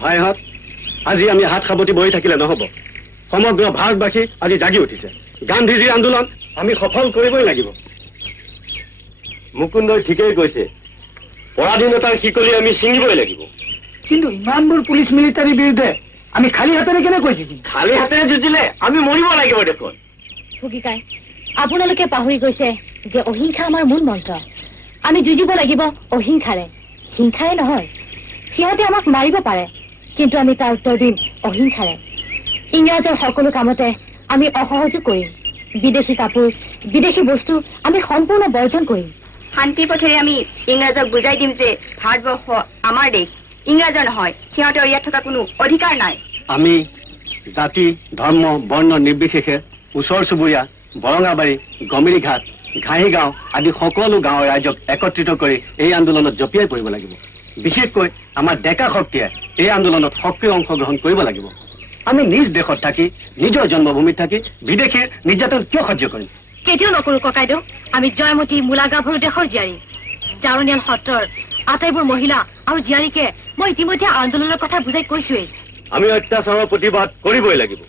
ভাইহঁত, আজি আমি হাত সাৱটি বহি থাকিলে নহব। সমগ্ৰ ভাৰতবাসী আজি জাগি উঠিছে। গান্ধীজীৰ আন্দোলন আমি সফল কৰিবই লাগিব। মুকুন্দই ঠিকেই কৈছে, পৰাধীনতাৰ শিকলি আমি ছিঙিবই লাগিব। কিন্তু ইমানবোৰ পুলিচ মিলিটাৰীৰ বিৰুদ্ধে আমি খালী হাতেৰে কেনেকৈ যুঁজিম? খালী হাতেৰে যুঁজিলে আমি মৰিব লাগিব দেখোন। ভগিকাই, আপোনালোকে পাহৰি গৈছে যে অহিংসা আমাৰ মূল মন্ত্ৰ। আমি যুঁজিব লাগিব অহিংসাৰে, হিংসাৰে নহয়। সিহঁতে আমাক মাৰিব পাৰে, কিন্তু আমি তাৰ উত্তৰ দিম অহিংসাৰে। ইংৰাজৰ সকলো কামতে আমি অসহযোগ কৰিম। বিদেশী কাপোৰ, বিদেশী বস্তু আমি সম্পূৰ্ণ বৰ্জন কৰিম। শান্তি পথেৰে আমি ইংৰাজক বুজাই দিম যে ভাৰতবৰ্ষ আমাৰ দেশ, ইংৰাজৰ নহয়। সিহঁতৰ ইয়াত থকা কোনো অধিকাৰ নাই। আমি জাতি, ধৰ্ম, বৰ্ণ নিৰ্বিশেষে ওচৰ চুবুৰীয়া, বৰঙাবাৰী, গমিৰিঘাট, ঘাঁহিগাঁও আদি সকলো গাঁৱৰ ৰাইজক একত্ৰিত কৰি এই আন্দোলনত জঁপিয়াই পৰিব লাগিব। বিশেষকৈ আমাৰ ডেকা শক্তিয়ে এই আন্দোলনত সক্ৰিয় অংশগ্ৰহণ কৰিব লাগিব। আমি নিজ দেশত থাকি, নিজৰ জন্মভূমিত থাকি বিদেশীৰ নিৰ্যাতন কিয় সহ্য কৰিম? কেতিয়াও নকৰো ককাইদেউ। আমি জয়মতী, মূলা গাভৰু দেশৰ জীয়াৰী। জাৰণীয়াল সত্ৰৰ আটাইবোৰ মহিলা আৰু জীয়াৰীকে মই ইতিমধ্যে আন্দোলনৰ কথা বুজাই কৈছোৱেই। আমি অত্যাচাৰৰ প্ৰতিবাদ কৰিবই লাগিব।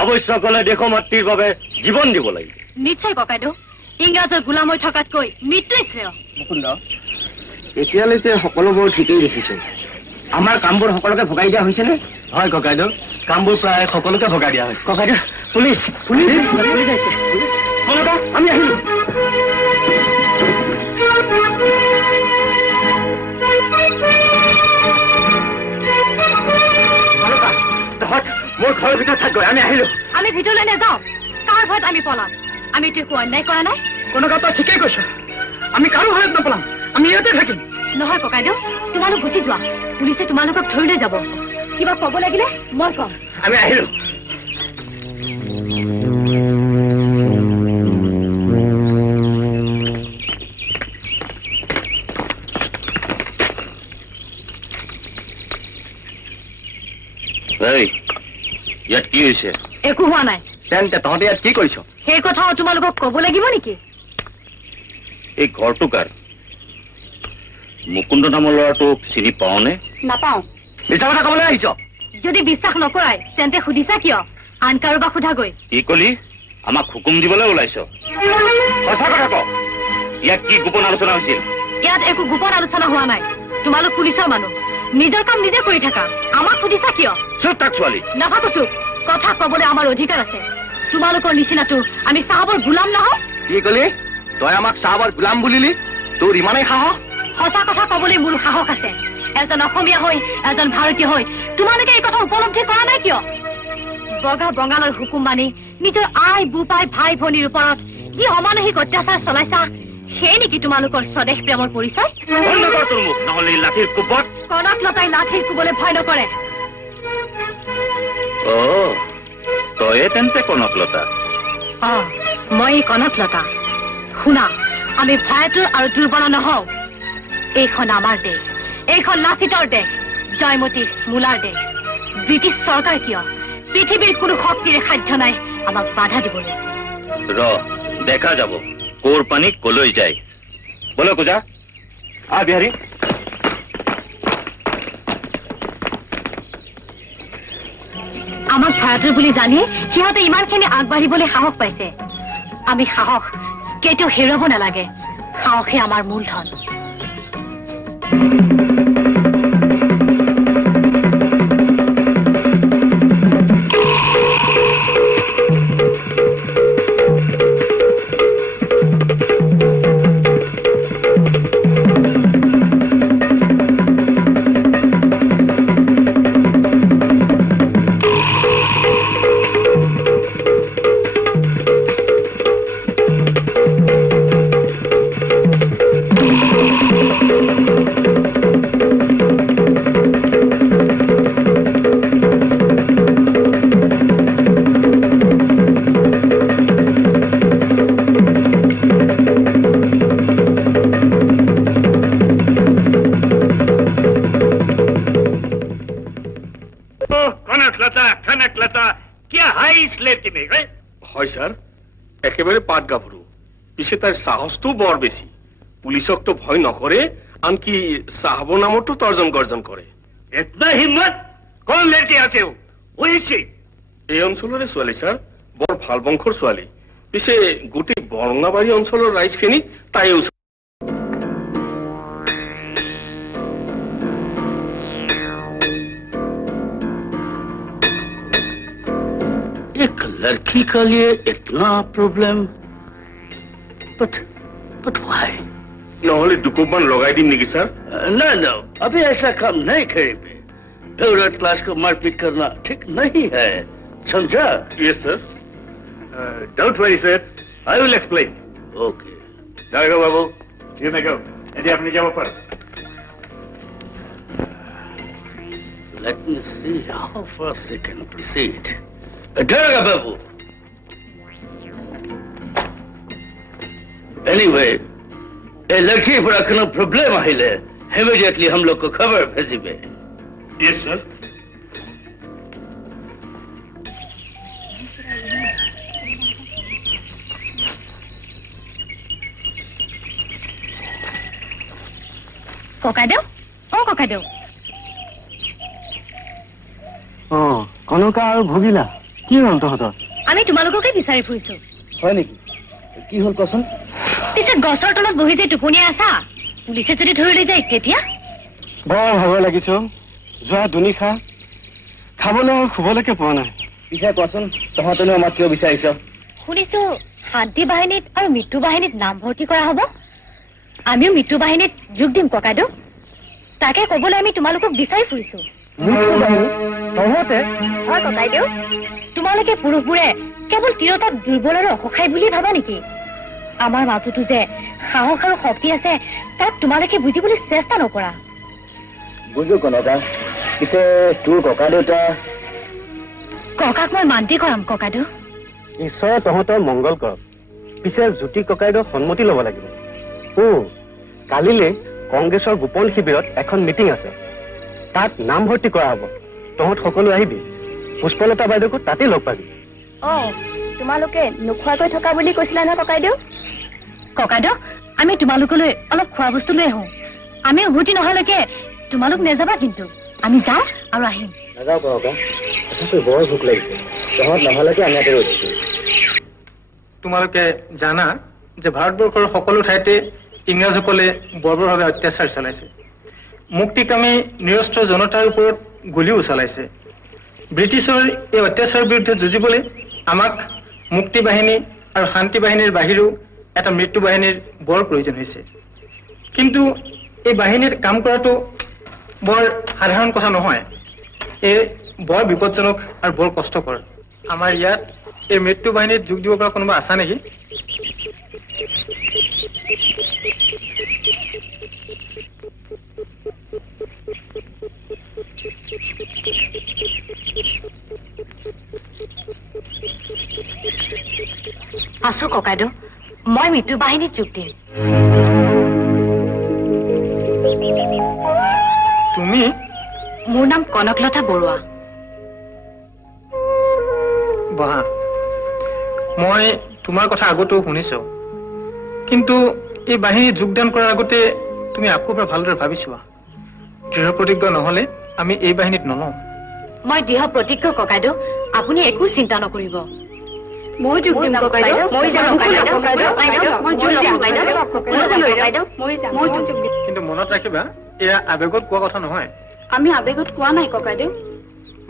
আৱশ্যক হলে দেশ মাতৃৰ বাবে জীৱন দিব লাগিব। নিশ্চয় ককাইদেউ, ইংৰাজৰ গোলাম হৈ থকাতকৈ মৃত্যুই শ্ৰেয়। মুকুন্দ, এতিয়ালৈকে সকলোবোৰ ঠিকেই দেখিছো। আমাৰ কামবোৰ সকলোকে ভগাই দিয়া হৈছেনে? হয় ককাইদেউ, কামবোৰ প্ৰায় সকলোকে ভগাই দিয়া হয়। ককাইদেউ, পুলিচ পুলিচ পুলিচ আহিছে। আমি আহিলো। মোৰ ঘৰৰ ভিতৰত থাকগৈ, আমি আহিলো। আমি ভিতৰলৈ নাযাওঁ। কাৰ ভয়ত আমি পলাম? আমিতো একো অন্যায় কৰা নাই। কোনো কথা ঠিকেই কৈছ। আমি কাৰো ভয়ত নপলাম, আমি ইয়াতে থাকিম। নহয় ককাইদেউ, তোমালোক গুচি যোৱা। পুলিচে তোমালোকক ধৰি লৈ যাব। কিবা কব লাগিলে মই কম। আমি আহিলো। ইয়াত কি হৈছে? একো হোৱা নাই। তেন্তে তহঁতে ইয়াত কি কৰিছ? সেই কথাও তোমালোকক কব লাগিব নেকি? এই ঘৰটো কাৰ? মুকুন্দ নামৰ ল'ৰাটোক চিনি পাওনে? নাপাওঁ। মিছা কথা কবলৈ আহিছ? যদি বিশ্বাস নকৰাই তেন্তে সুধিছা কিয়? আন কাৰোবাক সোধাগৈ। কি কলি? আমাক হুকুম দিবলৈ ওলাইছ? সঁচা কথা ক। ইয়াত কি গোপন আলোচনা হৈছিল? ইয়াত একো গোপন আলোচনা হোৱা নাই। তোমালোক পুলিচৰ মানুহ, নিজৰ কাম নিজে কৰি থাকা। আমাক সুধিছা কিয়? চুপ থাক ছোৱালী। নাথাকো চুপ। কথা কবলৈ আমাৰ অধিকাৰ আছে। তোমালোকৰ নিচিনাটো আমি চাহাবৰ গোলাম নহয়। কি কলি? তই আমাক চাহাবৰ গোলাম বুলিলি? তোৰ ইমানেই সাহস? সঁচা কথা কবলৈ মোৰ সাহস আছে। এজন অসমীয়া হৈ, এজন ভাৰতীয় হৈ তোমালোকে এই কথা উপলব্ধি কৰা নাই কিয়? বগা বঙালৰ হুকুম মানি নিজৰ আই, বোপাই, ভাই ভনীৰ ওপৰত যি অমানসিক অত্যাচাৰ চলাইছা, সেই নেকি তোমালোকৰ স্বদেশ প্ৰেমৰ পৰিচয়? বন্ধ কৰ তোৰ মুখ, নহলে লাঠিৰ কোবত। কনকলতাই লাঠিৰ কোবলে ভয় নকৰে। তয়ে তেন্তে কনকলতা? মই কনকলতা। শুনা, আমি ভয়াতুৰ আৰু দুৰ্বল নহওঁ। এইখন আমাৰ দেশ, এইখন লাচিতৰ দেশ, জয়মতী, মূলাৰ দেশ। ব্ৰিটিছ চৰকাৰ কিয়, পৃথিৱীৰ কোনো শক্তিৰে সাধ্য নাই আমাক বাধা দিবলৈ। দেখা যাব কোৰ পানী কলৈ যায়। বলো পূজা। বিহাৰী, আমাক ভয়াতুৰ বুলি জানি সিহঁতে ইমানখিনি আগবাঢ়িবলৈ সাহস পাইছে। আমি সাহস কেতিয়াও হেৰুৱাব নালাগে। সাহসে আমাৰ মূলধন। হয় স্যাৰ, একেবাৰে পাট গাভৰু। পিছে তাৰ সাহসটো বৰ বেশি। পুলিশক তো ভয় নকৰে, আনকি সাহাব নামতো তৰ্জন গৰ্জন কৰে। इतना हिम्मत? কোন লড়কি আছে ও ওইছি এই অঞ্চলৰে ছোৱালী ছাৰ বৰ ভাল বংশৰ ছোৱালী পিছে গোটেই বৰঙাবাৰী অঞ্চলৰ ৰাইজখিনি তাই एक लड़की का लिए इतना प्रॉब्लम बट व्हाई নহ'লে দুকোপমান লগাই দিম নেকি ছাৰ ना ना अभी ऐसा काम नहीं करेंगे फेवरेट क्लास को मारपीट करना ठीक नहीं है समझा য়েছ sir don't worry sir I will explain okay जाएगा बाबू यू मे गो यदि अपनी जगह पर let me see how fast we can proceed जाएगा बाबू एनीवे ए लड़की पर कोनो प्रॉब्लम आइले इमीडिएटली हम लोग को खबर भेजिबे য়েছ ছাৰ ককাইদেউ অ ককাইদেউ কনকা আৰু ভগিলা কি হ'ল তহঁতৰ আমি তোমালোককে বিচাৰি ফুৰিছো হয় নেকি কি হ'ল কচোন পিছে গছৰ তলত বহি যে টোপনিয়াই আছা পুলিচে যদি ধৰি লৈ যায় তেতিয়া বৰ ভাগৰ লাগিছো যোৱা দুনিশা খাবলৈ আৰু শুবলৈকে পোৱা নাই পিছে কোৱাচোন তহঁতেনো আমাক কিয় বিচাৰিছ শুনিছো শান্তি বাহিনীত আৰু মৃত্যু বাহিনীত নাম ভৰ্তি কৰা হ'ব আমিও মৃত্যু বাহিনীত যোগ দিম ককাইদেউ তাকে ক'বলৈ আমি তোমালোকক বিচাৰি ফুৰিছো তহঁতে হয় ককাইদেউ তোমালোকে পুৰুষবোৰে কেৱল তিৰতাক দুৰ্বল আৰু অসহায় বুলি ভাবা নেকি আমাৰ মাজতো যে সাহস আৰু শক্তি আছে তাক তোমালোকে বুজিবলৈ চেষ্টা নকৰা বুজো কনকা পিছে তোৰ ককা দেউতা ককাক মই মান্তি কৰাম ককাইদেউ ঈশ্বৰে তহঁতৰ মংগল কৰক পিছে জ্যোতি ককাইদেউৰ সন্মতি ল'ব লাগিব কালিলৈ কংগ্ৰেছৰ গোপন শিবিৰত এখন মিটিং আছে তাত নাম ভৰ্তি কৰা হ'ব তহঁত সকলো আহিবি পুষ্পলতা বাইদেউকো তাতেই লগ পাবি তোমালোকে নোখোৱাকৈ থকা বুলি কৈছিলা নহয় ককাইদেউ ককাইদেউ আমি তোমালোকলৈ অলপ খোৱা বস্তু লৈ আহোঁ আমি উভতি নহালৈকে তোমালোক নেযাবা কিন্তু আমি যাওঁ আৰু আহিম নাযাওঁ কনকা তথাপি বৰ ভোক লাগিছে তহঁত নহালৈকে আমি ইয়াতে ৰৈ থাকিম তোমালোকে জানা যে ভাৰতবৰ্ষৰ সকলো ঠাইতে ইংৰাজসকলে বৰ্বৰভাৱে অত্যাচাৰ চলাইছে মুক্তিকামী নিৰস্ত্ৰ জনতাৰ ওপৰত গুলীও চলাইছে ব্ৰিটিছৰ এই অত্যাচাৰৰ বিৰুদ্ধে যুঁজিবলৈ আমাক মুক্তি বাহিনী আৰু শান্তি বাহিনীৰ বাহিৰেও এটা মৃত্যু বাহিনীৰ বৰ প্ৰয়োজন হৈছে কিন্তু এই বাহিনীৰ কাম কৰাটো বৰ সাধাৰণ কথা নহয় এই বৰ বিপদজনক আৰু বৰ কষ্টকৰ আমাৰ ইয়াত এই মৃত্যু বাহিনীত যোগ দিব পৰা কোনোবা আছে নেকি আছো ককাইদেউ মই মৃত্যু বাহিনীত যোগ দিম তুমি মোৰ নাম কনকলতা বৰুৱা বহা মই তোমাৰ কথা আগতেও শুনিছো কিন্তু এই বাহিনীত যোগদান কৰাৰ আগতে তুমি আকৌ এবাৰ ভালদৰে ভাবি চোৱা দৃঢ় প্ৰতিজ্ঞ নহলে আমি এই বাহিনীত নলওঁ মই দৃঢ় প্ৰতিজ্ঞ ককাইদেউ আপুনি একো চিন্তা নকৰিব মই যোগ দিম ককাইদেউ মই যাম কিন্তু মনত ৰাখিবা এয়া আৱেগত কোৱা কথা নহয় আমি আৱেগত কোৱা নাই ককাইদেউ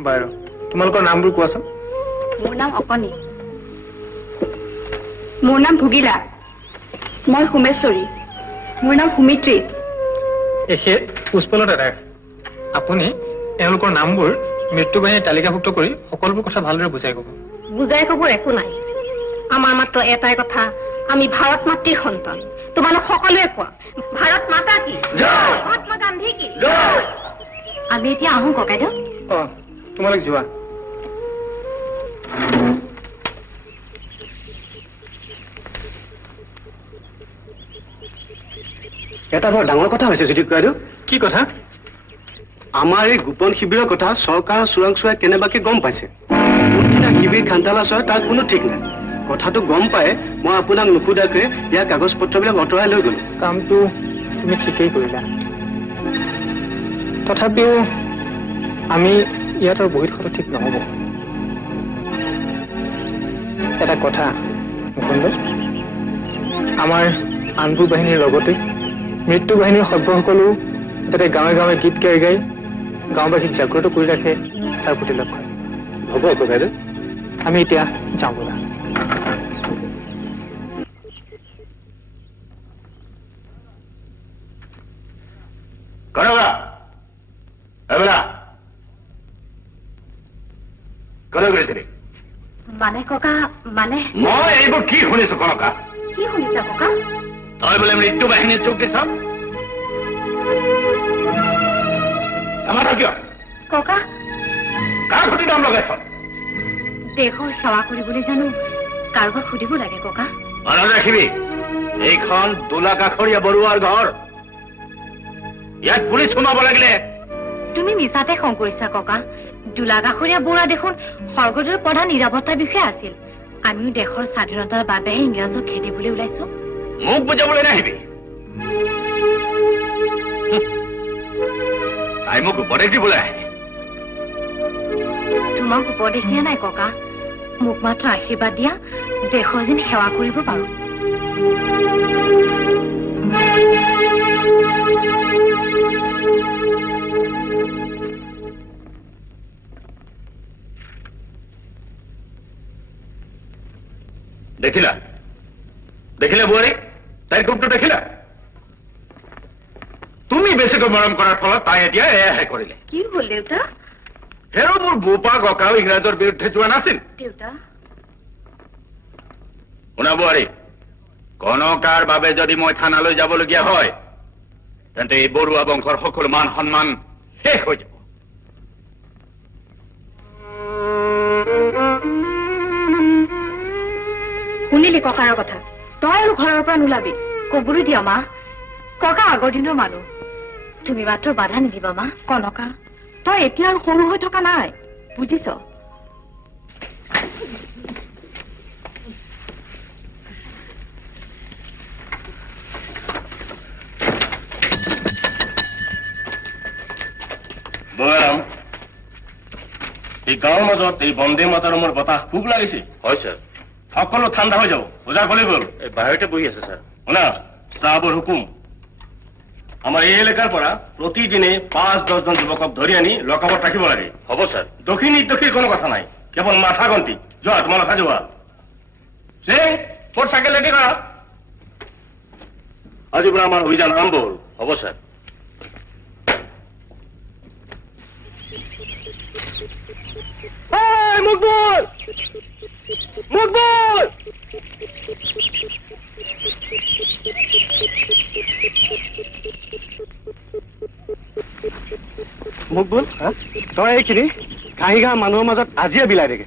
বাৰু তোমালোকৰ নামবোৰ কোৱাচোন মোৰ নাম অকণি মোৰ নাম ভুগিলা মই সোমেশ্বৰী মোৰ নাম সুমিত্ৰী এখেত পুষ্পলতা দাস আপুনি এওঁলোকৰ নামবোৰ মৃত্যু বাহিনীৰ তালিকাভুক্ত কৰি সকলোবোৰ কথা ভালদৰে বুজাই ক'ব বুজাই ক'বৰ একো নাই আমাৰ মাত্ৰ এটাই কথা আমি ভাৰত মাতৃৰ সন্তান তোমালোক সকলোৱে কোৱা ভাৰত মাতা কি মহাত্মা গান্ধী কি আমি এতিয়া আহোঁ ককাইদেউ তোমালোক যোৱা এটা বৰ ডাঙৰ কথা হৈছে জ্যোতি ককাইদেউ কি কথা আমাৰ এই গোপন শিবিৰৰ কথা চৰকাৰৰ চোৰাংচোৱাই কেনেবাকে গম পাইছে কোনদিনা শিবিৰ খান্তালাচ হয় তাৰ কোনো ঠিক নাই কথাটো গম পাই মই আপোনাক নুসুধাকৈ ইয়াৰ কাগজ পত্ৰবিলাক আঁতৰাই লৈ গলো কামটো তুমি ঠিকেই কৰিলা তথাপিও আমি ইয়াত আৰু বহি থকাটো ঠিক নহ'ব। এটা কথা মুকুন্দ, আমাৰ আনবোৰ বাহিনীৰ লগতে মৃত্যু বাহিনীৰ সভ্যসকলো যাতে গাঁৱে গাঁৱে গীত গাই গাই গাঁওবাসীক জাগ্ৰত কৰি ৰাখে তাৰ প্ৰতি লক্ষ্য। হ'ব ককাইদেউ, আমি এতিয়া যাওঁ ব'লা। কনকা এবেলা কনে কৰিছিলি? মানে ককা, মানে মই এইবোৰ কি শুনিছো কনকা? কি শুনিছা ককা? তই বোলে মৃত্যু বাহিনীৰ যোগ দিছ? আমাৰ কিয় ককা, কাৰ প্ৰতি নাম লগাইছ? দেশৰ সেৱা কৰিবলৈ জানো কাৰোবাক সুধিব লাগে ককা? মনত ৰাখিবি, এইখন দোলাকাষৰীয়া বৰুৱাৰ ঘৰ। ইয়াত পুলিচ সোমাব লাগিলে। তুমি মিছাতে খং কৰিছা ককা। দোলাকাষৰীয়া বৰুৱা দেখোন স্বৰ্গদেউৰ প্ৰধান নিৰাপত্তা বিষয়া আছিল। আমিও দেশৰ স্বাধীনতাৰ বাবেহে ইংৰাজক খেদিবলৈ ওলাইছো। মোক বুজাবলৈ নাহিবি। তাই মোক উপদেশ দিবলৈ আহে। তোমাক উপদেশ দিয়া নাই ককা, মোক মাত্ৰ আশীৰ্বাদ দিয়া, দেশৰ যেন সেৱা কৰিব পাৰো। দেখিলা দেখিলা বোৱাৰী, তাইৰ ৰূপটো দেখিলা? তুমি বেছিকৈ মৰম কৰাৰ ফলত তাই এতিয়া এয়াহে কৰিলে। কি হ'ল দেউতা? হেৰ মোৰ বোপা ককাও ইংৰাজৰ বিৰুদ্ধে যোৱা নাছিল। দেউতা, শুনা বোৱাৰী, কনকাৰ বাবে যদি মই থানালৈ যাবলগীয়া হয়, তেন্তে এই বৰুৱা বংশৰ সকলো মান সন্মান শেষ হৈ যাব। শুনিলি ককাৰ কথা? তই আৰু ঘৰৰ পৰা নোলাবি, কবলৈ দিয়া মা। ককা আগৰ দিনৰ মানুহ, তুমি মাত্ৰ বাধা নিদিবা মা। কনকা, তই এতিয়া আৰু সৰু হৈ থকা নাই, বুজিছ? বয়াৰাম, এই গাঁৱৰ মাজত এই বন্দে মাতৰমৰ বতাহ খুব লাগিছে। হয় ছাৰ। সকলো ঠাণ্ডা হৈ যাব। পূজা কলে গ'ল? এই বাহিৰতে বহি আছে ছাৰ। শুনা, চাহাবৰ হুকুম, আমাৰ এই এলেকাৰ পৰা প্ৰতিদিনে ৫-১০ জন যুৱকক ধৰি আনি লকআপত ৰাখিব লাগে। হ'ব ছাৰ। দক্ষিণ নিৰ্দক্ষিণ কোনো কথা নাই, কেৱল মাথা গন্তি। যোৱা, তোমালোকে যোৱা। সিং, তোৰ চাইকেল ৰেডি কৰা। আজিৰ পৰা আমাৰ অভিযান আৰম্ভ হ'ল। হ'ব ছাৰ। মুকবুল, মুকবুল! মুকবুল, তই এইখিনি ঘাঁহিগাঁও মানুহৰ মাজত আজিয়ে বিলাই দেগে।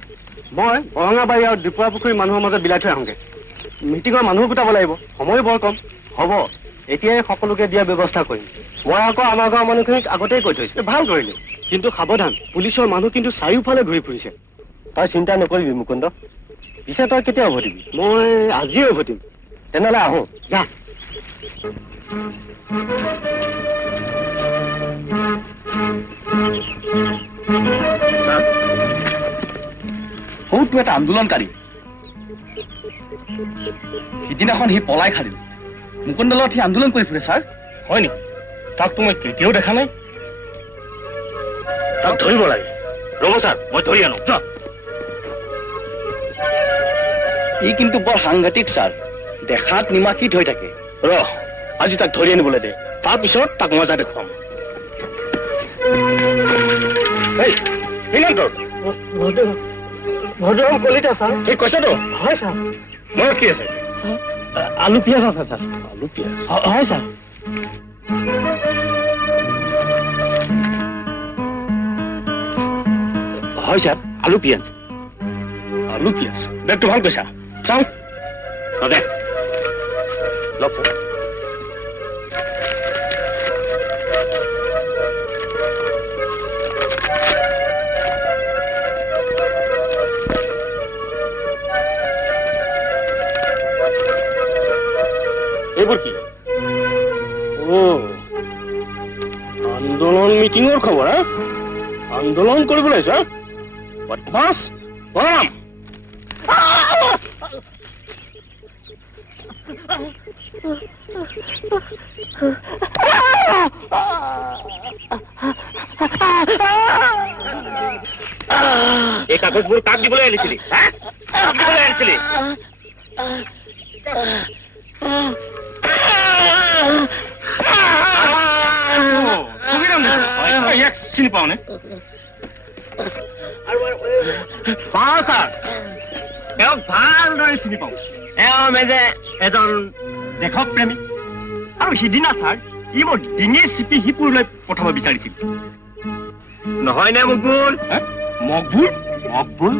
মই বৰঙাবাৰী আৰু ডিপুৱা পুখুৰীৰ মানুহৰ মাজত বিলাই থৈ আহোঁগে। মিটিঙৰ মানুহ গোটাব লাগিব, সময়ো বৰ কম। হ'ব, এতিয়াই সকলোকে দিয়াৰ ব্যৱস্থা কৰিম। মই আকৌ আমাৰ গাঁৱৰ মানুহখিনিক আগতেই কৈ থৈছো। ভাল কৰিলি, কিন্তু সাৱধান, পুলিচৰ মানুহ কিন্তু চাৰিওফালে ঘূৰি ফুৰিছে। তই চিন্তা নকৰিবি মুকুন্দ, পিছে তই কেতিয়া উভতিবি? মই আজিয়ে উভতিম। তেনেহ'লে আহোঁ, যা। সৌটো এটা আন্দোলনকাৰী। সিদিনাখন সি পলাই খালিল। মুকুন্দ লগত সি আন্দোলন কৰি ফুৰে ছাৰ। হয় নেকি? তাকতো মই কেতিয়াও দেখা নাই। তাক ধৰিব লাগে। ৰ'ব ছাৰ, মই ধৰি আনো। যোৱা। ই কিন্তু বৰ সাংঘাতিক ছাৰ, দেখাত নিমাখিত হৈ থাকে। আজি তাক ধৰি আনিবলৈ দে, তাৰপিছত তাক মজা দেখুৱাম। ভদ্ৰৰাম কলিতা ছাৰ। ঠিক কৈছতো? হয় ছাৰ। মই কি আছে? আলু পিঁয়াজ আছে ছাৰ। আলু পিঁয়াজ? হয় ছাৰ। হয় ছাৰ, আলু পিঁয়াজ। আলু পিঁয়াজ, বেগটো ভাল কৈছা। চাওঁ দে, লওক ছাৰ। এইবোৰ কি? আন্দোলন মিটিঙৰ খবৰ? আন্দোলন কৰিবলৈ আহিছ বদমাছ বলৰাম এই কাগজবোৰ কাক দিবলৈ আনিছিলি ইয়াক চিনি পাওঁ নে পাওঁ ছাৰ তেওঁক ভালদৰে চিনি পাওঁ এওঁ যে এজন দেশক প্ৰেমী আৰু সিদিনা ছাৰ ই মোৰ ডিঙি চিপি সিপুৰলৈ পঠাব বিচাৰিছিল নহয় নে মকবুল মকবুল মকবুল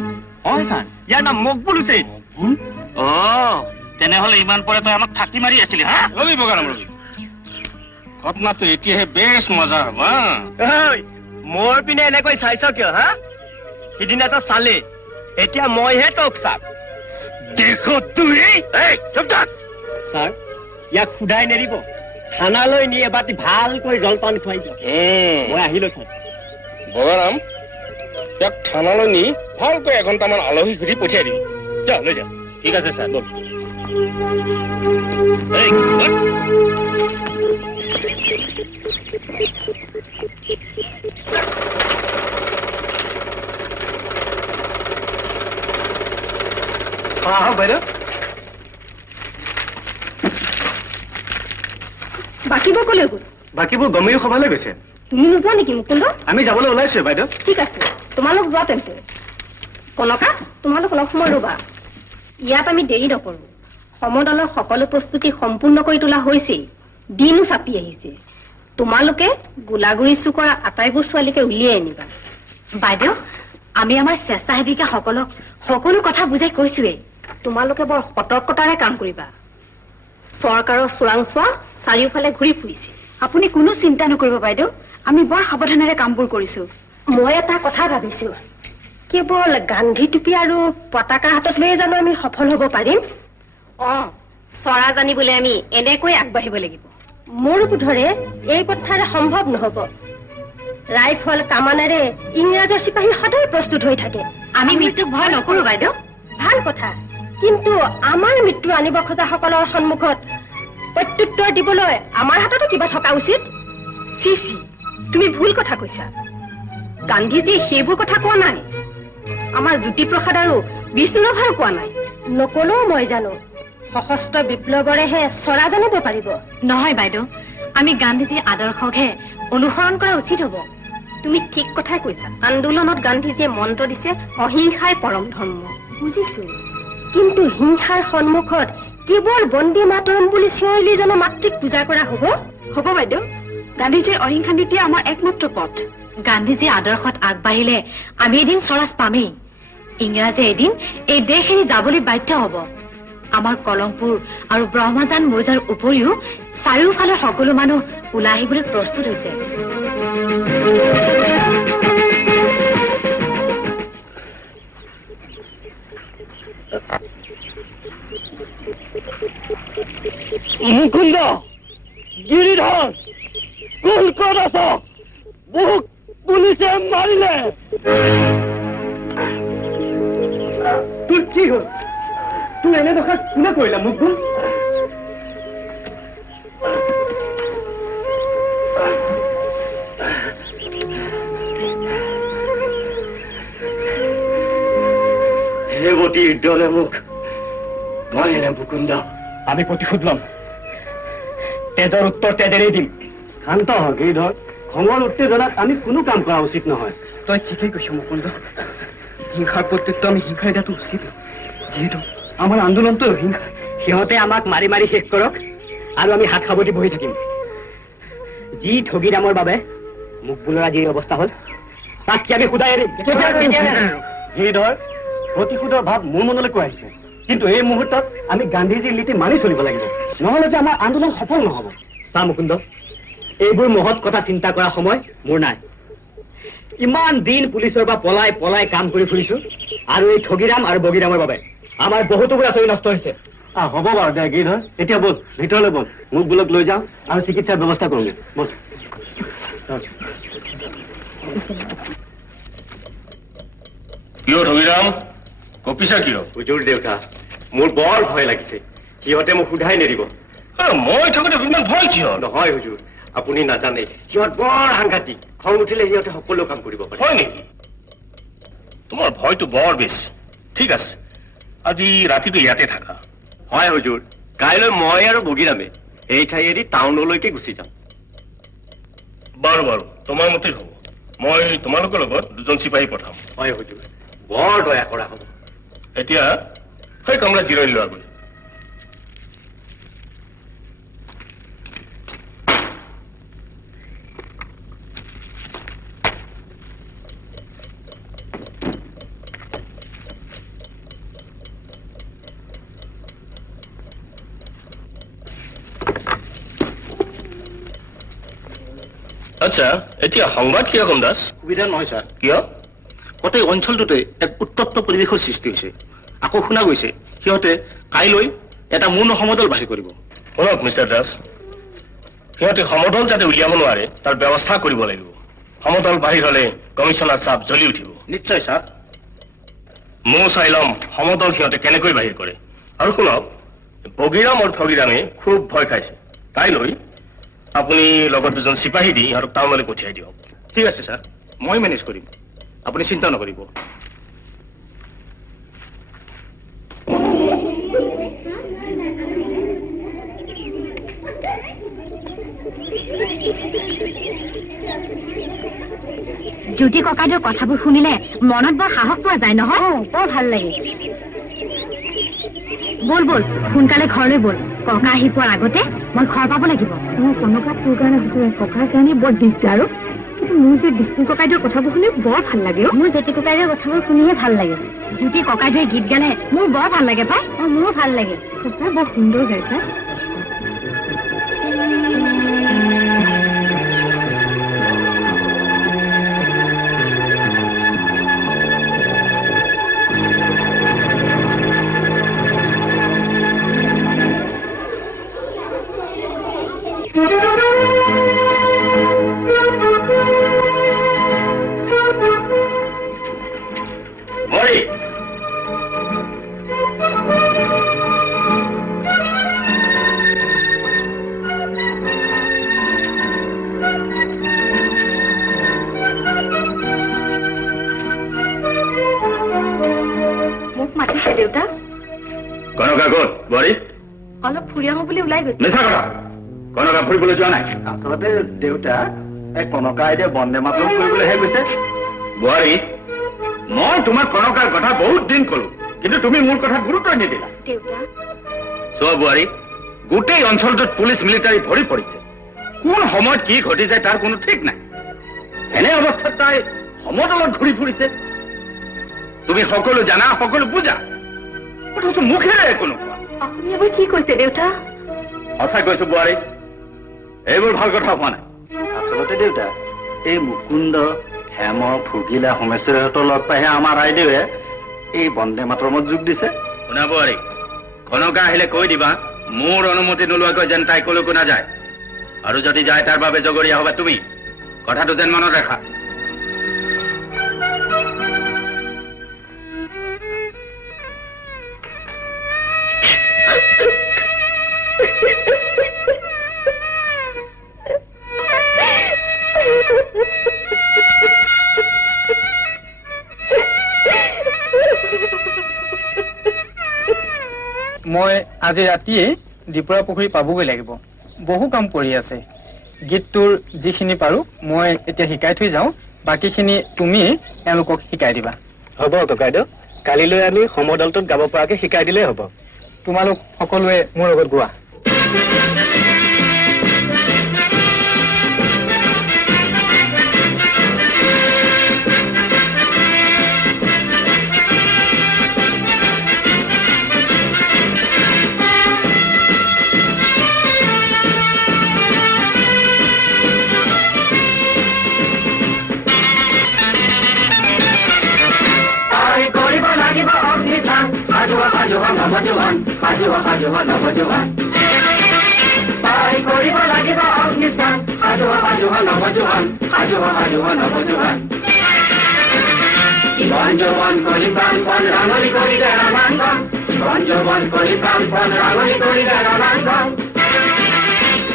হয় ছাৰ ইয়াৰ নাম মকবুল হুছেইন তেনেহলে ইমান পৰে তই আমাক থাকি মাৰি আছিলি হা ৰবি বগাৰাম ৰবি ঘটনাটো এতিয়াহে বেছ মজা হ'ব মোৰ পিনে এনেকৈ চাইছ কিয় হা সিদিনা তই চালি এতিয়া মইহে তোক চাম দেখো তুই ছাৰ ইয়াক সুধাই নেৰিব থানালৈ নি এবাটি ভালকৈ জলপান খুৱাই দিয়ক মই আহিলো ছাৰ বগাৰাম ইয়াক থানালৈ নি ভালকৈ এঘণ্টামান আলহী ঘূৰি পঠিয়াই দিবি যা লৈ যা ঠিক আছে ছাৰ বল বাইদেউ বাকীবোৰ কলৈ গ'ল বাকীবোৰ গমেই সভালৈ গৈছে তুমি নোযোৱা নেকি মুকুন্দ আমি যাবলৈ ওলাইছো বাইদেউ ঠিক আছে তোমালোক যোৱা তেন্তে কনকা তোমালোক অলপ সময় ৰবা ইয়াত আমি দেৰি নকৰো সমদলৰ সকলো প্ৰস্তুতি সম্পূৰ্ণ কৰি তোলা হৈছেই দিনো চাপি আহিছে তোমালোকে গোলাগুৰি চুকৰ আটাইবোৰ ছোৱালীকে উলিয়াই আনিবা বাইদেউ আমি আমাৰ স্বেচ্ছাসেৱিকাসকলক সকলো কথা বুজাই কৈছোৱেই তোমালোকে বৰ সতৰ্কতাৰে কাম কৰিবা চৰকাৰৰ চোৰাংচোৱা চাৰিওফালে ঘূৰি ফুৰিছে আপুনি কোনো চিন্তা নকৰিব বাইদেউ আমি বৰ সাৱধানেৰে কামবোৰ কৰিছো মই এটা কথা ভাবিছো কেৱল গান্ধী টুপি আৰু পতাকা হাতত লৈ জানো আমি সফল হ'ব পাৰিম চৰা জানিবলৈ আমি এনেকৈ আগবাঢ়িব লাগিব মোৰ বোধৰে এই পথাৰে সম্ভৱ নহব ৰাইফল কামানেৰে ইংৰাজৰ চিপাহী সদায় প্ৰস্তুত হৈ থাকে আমি মৃত্যুক ভয় নকৰো বাইদেউ ভাল কথা কিন্তু আমাৰ মৃত্যু আনিব খোজাসকলৰ সন্মুখত প্ৰত্যুত্তৰ দিবলৈ আমাৰ হাততো কিবা থকা উচিত চি চি তুমি ভুল কথা কৈছা গান্ধীজীয়ে সেইবোৰ কথা কোৱা নাই আমাৰ জ্যোতিপ্ৰসাদ আৰু বিষ্ণুৰাভাও কোৱা নাই নকলেও মই জানো সশস্ত্ৰ বিপ্লৱৰেহে চৰা জানিব পাৰিব নহয় বাইদেউ আমি গান্ধীজীৰ আদৰ্শকহে অনুসৰণ কৰা উচিত হ'ব তুমি ঠিক কথাই কৈছা আন্দোলনত গান্ধীজীয়ে মন্ত্ৰ দিছে অহিংসাই পৰম ধৰ্ম বুজিছো কিন্তু হিংসাৰ সন্মুখত কেৱল বন্দী মাতৰম বুলি চিঞৰিলি জানো মাতৃক পূজা কৰা হ'ব বাইদেউ গান্ধীজীৰ অহিংসা নীতি আমাৰ একমাত্ৰ পথ গান্ধীজীৰ আদৰ্শত আগবাঢ়িলে আমি এদিন স্বৰাজ পামেই ইংৰাজে এদিন এই দেশ এৰি যাবলৈ বাধ্য হ'ব আমাৰ কলংপুৰ আৰু ব্ৰহ্মজান মৌজাৰ উপৰিও চাৰিওফালৰ সকলো মানুহ ওলাই আহিবলৈ প্ৰস্তুত হৈছে মুকুন্দ গিৰিধৰ কলকত আছ মোক পুলিচে মাৰিলে তোৰ কি হ'ল তোৰ এনে দশা কোনে কৰিলা মুকুল ৰেৱতীৰ দলে মোক মাৰিলে মুকুন্দ আমি প্ৰতিশোধ ল'ম তেজৰ উত্তৰ তেজেৰেই দিম শান্ত হ গিৰিধৰ খঙৰ উত্তেজনাত আমি কোনো কাম কৰা উচিত নহয় তই ঠিকেই কৈছ মুকুন্দ হিংসাৰ প্ৰত্যুত্তৰ আমি হিংসাই দিয়াটো উচিত যিহেতু আমাৰ আন্দোলনটো হিংসা সিহঁতে আমাক মাৰি মাৰি শেষ কৰক আৰু আমি হাত সাৱটি বহি থাকিম যি ঠগীৰামৰ বাবে মোক বোলৰা যি অৱস্থা হ'ল তাক কি আমি সুদাই এৰিম গিৰিধৰ প্ৰতিশোধৰ ভাৱ মোৰ মনলৈকো আহিছে কিন্তু এই মুহূৰ্তত আমি গান্ধীজীৰ নীতি মানি চলিব লাগিব নহ'লে যে আমাৰ আন্দোলন সফল নহ'ব চা মুকুন্দ এইবোৰ মহৎ কথা চিন্তা কৰা সময় মোৰ নাই ইমান দিন পুলিচৰ পৰা পলাই পলাই কাম কৰি ফুৰিছো আৰু এই ঠগীৰাম আৰু বগীৰামৰ বাবে আমাৰ বহুতোবোৰ আঁচনি নষ্ট হৈছে হ'ব বাৰু দে গিৰিধৰ এতিয়া বল ভিতৰলৈ বল মোক বোলক লৈ যাওঁ আৰু চিকিৎসাৰ ব্যৱস্থা কৰোঁগে বল কিয় ৰবিৰাম কপিছা কিয়? হুজুৰ দেউতা মোৰ বৰ ভয় লাগিছে, সিহঁতে মোক সোধাই নেৰিব। মই থাকোঁতে ইমান ভয় কিয়? নহয় হুজুৰ, আপুনি নাজানে সিহঁত বৰ সাংঘাতিক, খং উঠিলে সিহঁতে সকলো কাম কৰিব পাৰে। হয় নেকি? তোমাৰ ভয়টো বৰ বেছি। ঠিক আছে, আজি ৰাতিটো ইয়াতে থাকা। হয় হুজুৰ, কাইলৈ মই আৰু বগীৰামে এই ঠাই এৰি টাউনলৈকে গুচি যাম। বাৰু বাৰু, তোমাৰ মতেই হ'ব। মই তোমালোকৰ লগত দুজন চিপাহী পঠাম। হয় হুজুৰ, বৰ দয়া কৰা হ'ব। এতিয়া সেই কামৰা জিৰণি লোৱা গৈ। আচ্ছা, এতিয়া সংবাদ কিয় কম দাস? সুবিধা নহয় ছাৰ। কিয়? গোটেই অঞ্চলটোতে এক উত্তপ্ত পৰিৱেশৰ সৃষ্টি হৈছে। আকৌ শুনা গৈছে সিহঁতে কাইলৈ এটা মূল সমদল বাহিৰ কৰিব। শুনক মিষ্টাৰ দাস, সিহঁতে সমদল যাতে উলিয়াব নোৱাৰে তাৰ ব্যৱস্থা কৰিব লাগিব। সমদল বাহিৰ হলে কমিশনাৰ চাপ জ্বলি উঠিব। নিশ্চয় ছাৰ। ময়ো চাই ল'ম সমদল সিহঁতে কেনেকৈ বাহিৰ কৰে। আৰু শুনক, বগীৰাম আৰু ঠগীৰামে খুব ভয় খাইছে। কাইলৈ আপুনি লগত দুজন চিপাহী দি সিহঁতক টাউনলৈ পঠিয়াই দিয়ক। ঠিক আছে ছাৰ, মই মেনেজ কৰিম, আপুনি চিন্তা নকৰিব। জ্যোতি ককাইদেউৰ কথাবোৰ শুনিলে মনত বৰ সাহস পোৱা যায় নহয়? বৰ ভাল লাগে। বল বল সোনকালে ঘৰলৈ বল, ককা আহি পোৱাৰ আগতে মই ঘৰ পাব লাগিব। কনকা তোৰ কাৰণে হৈছে, ককাৰ কাৰণে বৰ দিগদাৰ। কিন্তু মোৰ যে বিষ্ণু ককাইদেউৰ কথাবোৰ শুনি বৰ ভাল লাগে। মোৰ জ্যোতি ককাইদেউৰ কথাবোৰ শুনিহে ভাল লাগে। জ্যোতি ককাইদেউৱে গীত গালে মোৰ বৰ ভাল লাগে পাই। মোৰো ভাল লাগে, সঁচা বৰ সুন্দৰ গাই পাই। মোক মাতিছে দেউতা। কনকা ক'ত বোৱাৰী? অলপ ফুৰি আহো বুলি ওলাই গৈছে। মিছা কথা, কনকা ফুৰিবলৈ যোৱা নাই। আচলতে দেউতা এই কনকা আইদেউ বন্দে মাতৰম কৰিবলৈহে গৈছে। বোৱাৰী, মই তোমাক কনকাৰ কথা বহুত দিন কলো, কিন্তু তুমি মোৰ কথা গুৰুত্ব নিদিলা। দেউতা চোৱা বোৱাৰী, গোটেই অঞ্চলটোত পুলিচ মিলিটাৰী ভৰি পৰিছে। কোন সময়ত কি ঘটি যায় তাৰ কোনো ঠিক নাই। এনে অৱস্থাত তাই সমতলত ঘূৰি ফুৰিছে। তুমি সকলো জানা, সকলো বুজা, অথচ মুখেৰে একো নোকোৱা। আপুনি এবাৰ কি কৈছে দেউতা? সঁচা কৈছো বোৱাৰী, এইবোৰ ভাল কথা হোৱা নাই। আচলতে দেউতা এই মুকুন্দ, হেম, ফুকিলা, সোমেশ্বৰীহঁতৰ লগ পাইহে আমাৰ আইদেউৱে এই বন্দে মাতৰমত যোগ দিছে। শুনা বোৱাৰী, কনকা আহিলে কৈ দিবা মোৰ অনুমতি নোলোৱাকৈ যেন তাই কলৈকো নাযায়। আৰু যদি যায় তাৰ বাবে জগৰীয়া হবা তুমি। কথাটো যেন মনত ৰাখা। মই আজি ৰাতিয়ে দীপুৰা পুখুৰী পাবগৈ লাগিব। বহু কাম কৰি আছে। গীতটোৰ যিখিনি পাৰো মই এতিয়া শিকাই থৈ যাওঁ, বাকীখিনি তুমি এওঁলোকক শিকাই দিবা। হ'ব ককাইদেউ, কালিলৈ আমি সমদলটোত গাব পৰাকে শিকাই দিলেই হ'ব। তোমালোক সকলোৱে মোৰ লগত গোৱা। বঞ্জবন করি প্রাণপণ রাঙলি করিলে রণাঙ্গন বঞ্জবন করি প্রাণপণ রাঙলি করিলে রণাঙ্গন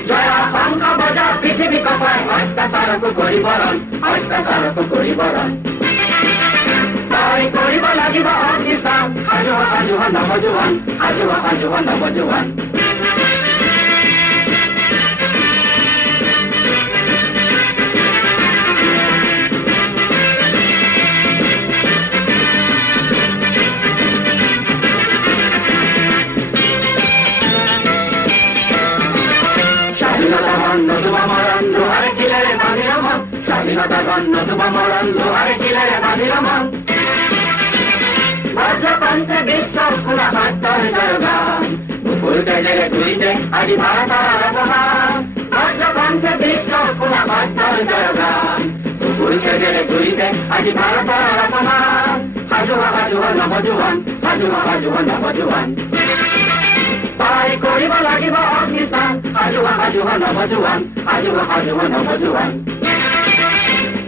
জয় শঙ্খ বজা পৃথিবী কপায় অত্যাচারকো করি বরণ অত্যাচারকো করি বরণ তাই কৰিব লাগিব অগ্নিস্থান সাজুহ সাজুহ নৱজোৱান সাজুহ সাজুহ নৱজোৱান স্বাধীনতা গণ নতুবা মৰণ লোহাৰে কিলেৰে বান্ধিল মন স্বাধীনতা গণ নতুবা মৰণ লোহাৰে কিলেৰে বান্ধিল মন বজ্ৰকণ্ঠে বিশ্ব শুনা সত্যৰ জয়গান বুকুৰ তেজেৰে ঘূৰিতে আজি ভাৰতৰ অপমান বজ্ৰকণ্ঠে বিশ্ব শুনা সত্যৰ জয়গান বুকুৰ তেজেৰে ঘূৰিতে আজি ভাৰতৰ অপমান সাজুহ সাজুহ নৱজোৱান সাজুহ সাজুহ নৱজোৱান তাই কৰিব লাগিব অগ্নিস্থান সাজুহ সাজুহ নৱজোৱান সাজুহ সাজুহ নৱজোৱান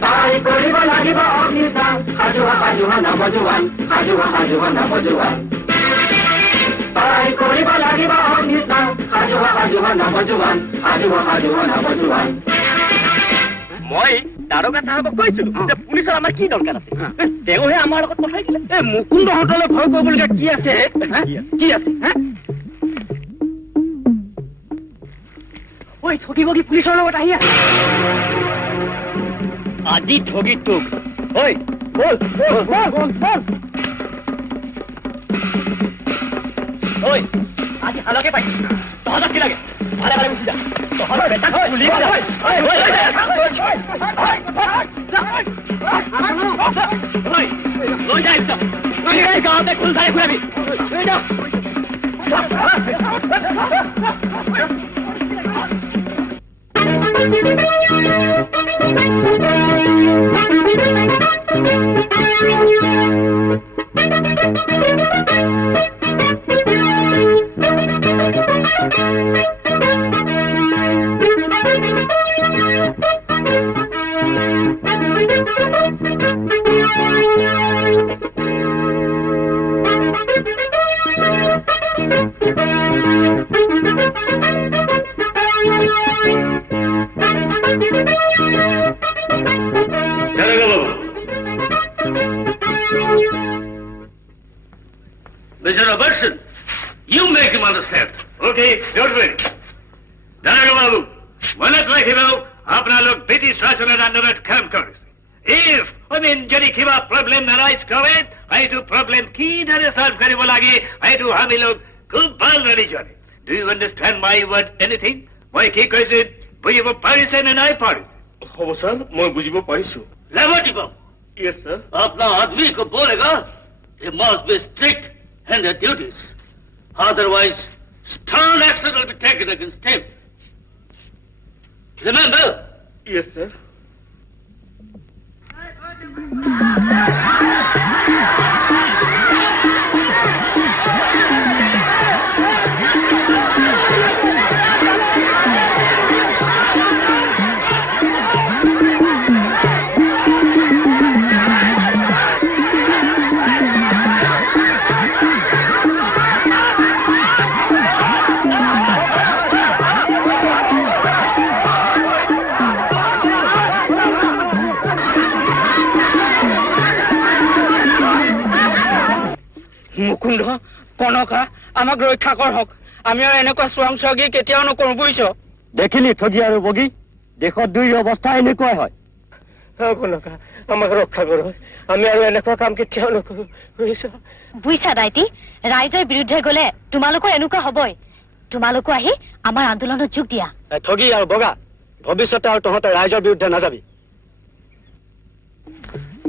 তাই কৰিব লাগিব অগ্নিস্থান সাজুহ সাজুহ নৱজোৱান সাজুহ সাজুহ নৱজোৱান তাই কৰিব লাগিব অগ্নিস্থান সাজুহ সাজুহ নৱজোৱান সাজুহ সাজুহ নৱজোৱান মই দাৰোগা চাহাবক কৈছিলো যে পুলিচৰ আমাৰ কি দৰকাৰ আছে তেওঁহে আমাৰ লগত পঠাই দিলে এই মুকুন্দ হোটেলে ভয় কৰিবলগীয়া কি আছে কি আছে ঐ ঠগি বগি পুলিচৰ লগত আহি আছে আজি ঠগি তোক ঐ বল বল বল বল বল ঐ আজি হালকে পাইছ তহঁতক কি লাগে ভালে ভালে গুচি যা তহঁতৰ বেটা পুলিচ লৈ যাই গাঁৱতে খোল চাই ঘূৰাবি লৈ যা Mr. Robertson, you make him understand. Okay, don't worry. Daraga Babu, manet rakhibo, apna log British shasoner under काम करिस. If जरी किबा problem arise करे, I do problem की धरे solve करिबो लागि, I do हामी लोग खूब बाल ready जरे. Do you understand my word anything? মই কি কৈছে বুজিব পাৰিছে নে নাই পাৰিছে? হ'ব স্যাৰ মই বুজিব পাৰিছো লেভটিব yes sir अपना आदमी को बोलेगा they must be strict in their duties otherwise stern action will be taken against him remember yes sir Mukunda কনকা আমাক ৰক্ষা কৰ হক আমি আৰু এনেকুৱা স্বয়ংসগী কেতিয়াও নকৰো বুইছ দেখিলি ঠগি আৰু বগী দেশত দুই অৱস্থা এনেকুৱাই হয় কনকা আমাক ৰক্ষা কৰ আমি আৰু এনেকুৱা কাম কেতিয়াও নকৰো বুইছ বুইছা দাইতি ৰাইজৰ বিৰুদ্ধে গলে তোমালোকৰ এনেকুৱা হবই তোমালোকো আহি আমাৰ আন্দোলনত যোগ দিয়া ঠগি আৰু বগা ভৱিষ্যতে আৰু তহঁতে ৰাইজৰ বিৰুদ্ধে নাযাবি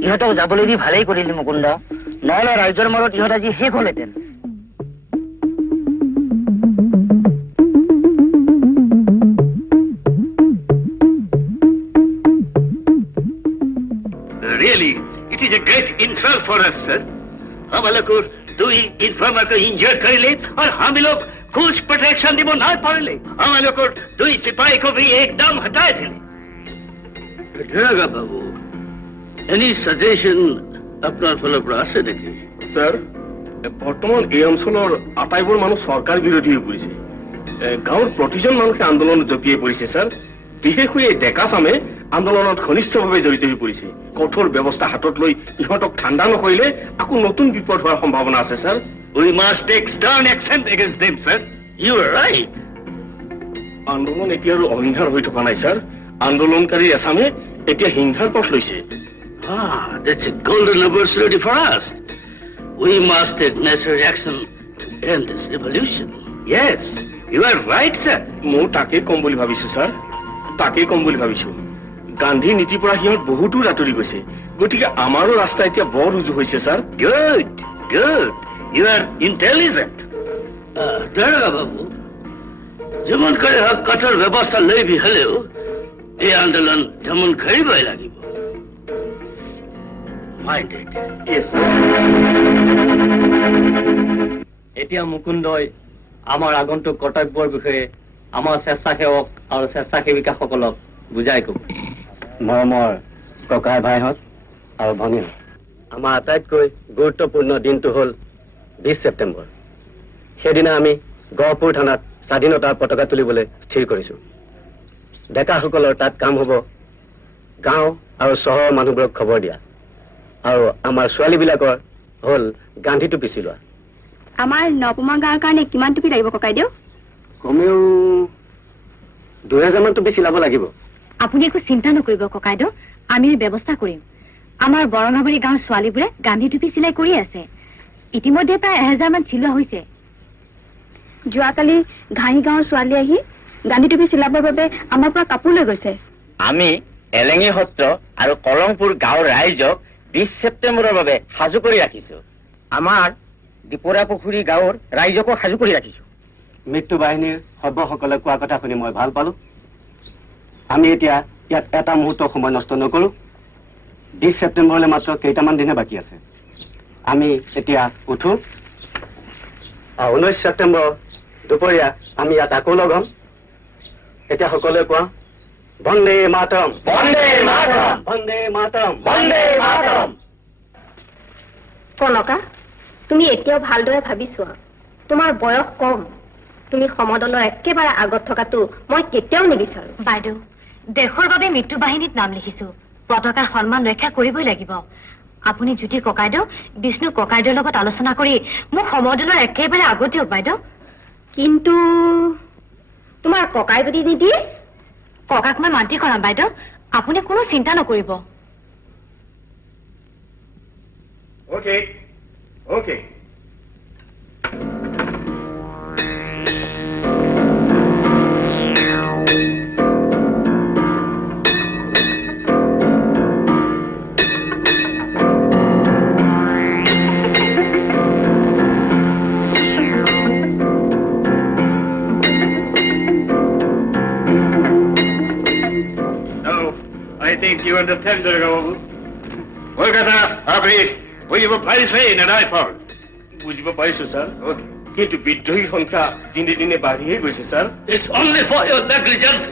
ইহঁতক যাবলৈ দি ভালেই কৰিলি মুকুন্দ নহলে ৰাইজৰ মৰত ইহঁত আজি শেষ হলহেঁতেন really it is a great insult for us sir हम लोग दुई इन्फॉर्मर को इंजर्ड कर ले और हम लोग कुछ प्रोटेक्शन দিব না পারলে हम लोग दुई सिपाही को भी एकदम हटा दिले Daraga Babu, any suggestion আপোনাৰ ফালৰ পৰা আছে নেকি? স্যাৰ বৰ্তমান এই অঞ্চলৰ আটাইবোৰ মানুহ চৰকাৰ বিৰোধী হৈ পৰিছে গাঁৱৰ প্ৰতিজন মানুহে আন্দোলনত জঁপিয়াই পৰিছে স্যাৰ বিশেষকৈ এই ডেকা চামে আন্দোলনত ঘনিষ্ঠভাৱে জড়িত হৈ পৰিছে কঠোৰ ব্যৱস্থা হাতত লৈ ইহঁতক ঠাণ্ডা নকৰিলে আকৌ নতুন বিপদ হোৱাৰ সম্ভাৱনা আছে sir We must take stern action against them, sir. You are right. আন্দোলন এতিয়া আৰু অহিংসাৰ হৈ থকা নাই স্যাৰ আন্দোলনকাৰী আছামে এতিয়া হিংসাৰ পথ লৈছে That's a golden opportunity for us. We must take necessary action to end this revolution. Yes, you are right, sir. মই তাকেই কম বুলি ভাবিছো স্যাৰ তাকেই কম বুলি ভাবিছো গান্ধীৰ নীতিৰ পৰা সিহঁত বহুতো আঁতৰি গৈছে গতিকে আমাৰো ৰাস্তা এতিয়া বৰ উজু হৈছে sir Good, good. You are intelligent. দাৰোগা বাবু যেমন করে হোক কঠোর ব্যবস্থা লইবি হলেও এই আন্দোলন যেমন করিবই লাগিব মাইন্ডেড এতিয়া মুকুন্দই আমাৰ আগন্তুক কৰ্তব্যৰ বিষয়ে আমাৰ স্বেচ্ছাসেৱক আৰু স্বেচ্ছাসেৱিকাসকলক বুজাই ক'ব মৰমৰ ককাই ভাইহঁত আৰু ভনীহঁত আমাৰ আটাইতকৈ গুৰুত্বপূৰ্ণ দিনটো হ'ল 20 ছেপ্টেম্বৰ সেইদিনা আমি গহপুৰ থানাত স্বাধীনতাৰ পতাকা তুলিবলৈ স্থিৰ কৰিছোঁ ডেকাসকলৰ তাত কাম হ'ব গাঁও আৰু চহৰৰ মানুহবোৰক খবৰ দিয়া আৰু আমাৰ ছোৱালীবিলাকৰ হ'ল গান্ধী টুপি চিলোৱা আমাৰ নপমা গাঁৱৰ কাৰণে কিমান টুপি লাগিব ককাইদেউ কমেও 2000 মান টুপি চিলাব লাগিব আপুনি একো চিন্তা নকৰিব ককাইদেউ আমি ব্যৱস্থা কৰিম আমাৰ বৰঙাবাৰী গাঁৱৰ ছোৱালীবোৰে গান্ধী টুপি চিলাই কৰি আছে ইতিমধ্যে প্ৰায় 1000 মান চিলোৱা হৈছে যোৱাকালি ঘাঁহি গাঁৱৰ ছোৱালী আহি গান্ধী টুপি চিলাবৰ বাবে আমাৰ পৰা কাপোৰ লৈ গৈছে আমি এলেঙি সত্ৰ আৰু কলংপুৰ গাঁৱৰ ৰাইজক 20 ছেপ্টেম্বৰৰ বাবে সাজু কৰি ৰাখিছো আমাৰ দীপৰা পুখুৰী গাঁৱৰ ৰাইজকো সাজু কৰি ৰাখিছো মৃত্যু বাহিনীৰ সভ্যসকলে কোৱা কথা শুনি মই ভাল পালো আমি এতিয়া ইয়াত এটা মুহূৰ্ত সময় নষ্ট নকৰো 20 ছেপ্টেম্বৰলৈ মাত্ৰ কেইটামান দিনে বাকী আছে আমি এতিয়া উঠো 19 ছেপ্টেম্বৰ দুপৰীয়া আমি ইয়াত আকৌ লগ হ'ম এতিয়া সকলোৱে কোৱা বন্দে মাতৰম বন্দে মাতৰম বন্দে মাতৰম বন্দে মাতৰম কনকা তুমি এতিয়াও ভালদৰে ভাবি চোৱা তোমাৰ বয়স কম তুমি সমদলৰ একেবাৰে আগত থকাটো মই কেতিয়াও নিবিচাৰো বাইদেউ দেশৰ বাবে মৃত্যু বাহিনীত নাম লিখিছো পতাকাৰ সন্মান ৰক্ষা কৰিবই লাগিব আপুনি জ্যোতি ককাইদেউ বিষ্ণু ককাইদেউৰ লগত আলোচনা কৰি মোক সমদলৰ একেবাৰে আগত দিয়ক বাইদেউ কিন্তু তোমাৰ ককাই যদি নিদিয়ে ককাক মই মান্তি কৰাম বাইদেউ আপুনি কোনো চিন্তা নকৰিব Okay. Okay. Now, I think you understand, Dargababu. Kolkata, Abhi, বুঝিব পাৰিছে নে নাই পাৰ বুজিব পাৰিছো স্যাৰ কিন্তু বিদ্ৰোহীৰ সংখ্যা দিনে দিনে বাঢ়িয়ে গৈছে sir It's only for your negligence.